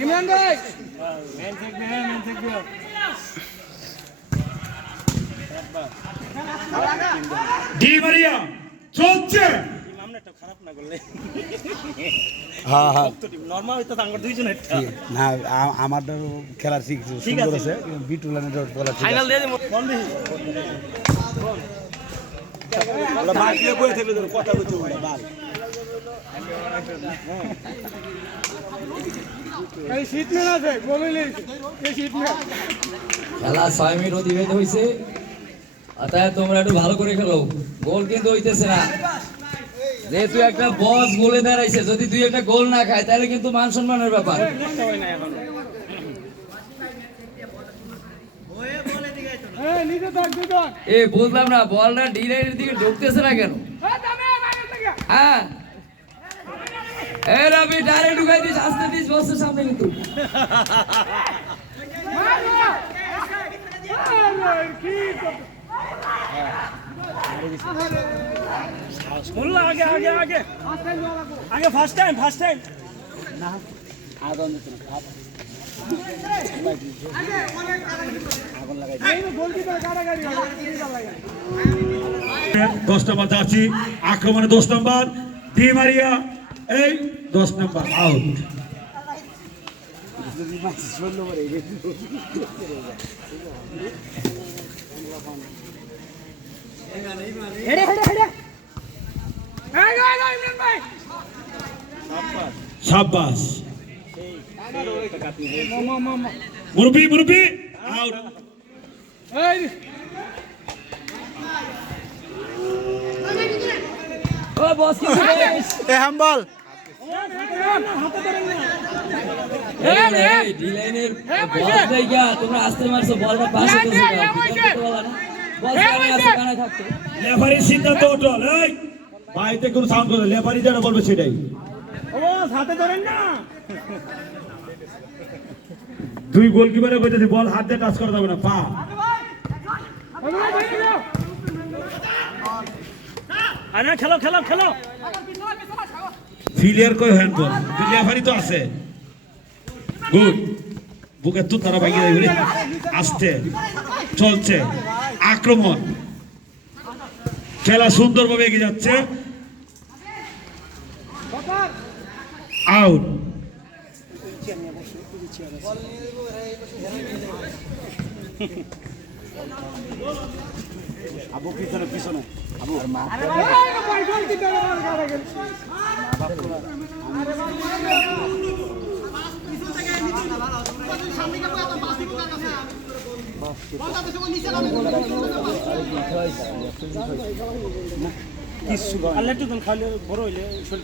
ইমরান ভাই। Di Maria চলছে। হ্যাঁ হ্যাঁ। নর্মাল হইতো তাঙ্গর দুইজন একটা না আ- আমারটার খেলার ঠিক সুন্দর আছে। বিটুলানের আছে। দিয়ে দিমু ফোন দিই এই সিটম্যান আছে বলিলি এই সিটম্যান খেলা ছয় মিনিট অতিবাহিত হয়েছে অতএব তোমরা একটু ভালো করে খেলো। গোল কিন্তু হইতেছে না। যেহেতু একটা বস বলে দাঁড়াইছে যদি তুই একটা গোল না খায় তাহলে কিন্তু মান সম্মানের ব্যাপার। এ বুঝলাম না বলটা ডিলাইনের দিকে ঢুকতেছে না কেন? হ্যাঁ। দামে বাইরে থেকে হ্যাঁ এ রবি ডাইরেক্ট ঢুকাই দিস আসতে দিস বসের সামনে কিন্তু। মারো আরে কি করতে বলল আগে আগে আগে। আস্তে যাওয়া আগে ফার্স্ট টাইম ফার্স্ট টাইম এই গোলকিপার কারাগারি হবে দশ নম্বর যাচ্ছি। আক্রমণে দশ নম্বর। Di Maria. এই দশ নম্বর আউট সাব্বাস। মুরবি মুরবি আউট এই ও বস এ হাম্বল। তোমরা আসতে মারছো বলটা পাশে বল কানে সিদ্ধান্ত এই বাড়িতে সাউন্ড করে লেফারি যেটা বলবে সেটাই। ও হাতে ধরেন না। দুই গোলকিপারে বল হাত দিয়ে টাচ করা যাবে না পা। আরে খেলো খেলো খেলো। কই তো আছে। গুড তো তারা চলছে। আক্রমণ। খেলা সুন্দরভাবে এগিয়ে যাচ্ছে। আউট আবু পিছনে পিছনে। আবু। খালি বড় হইলে শরীর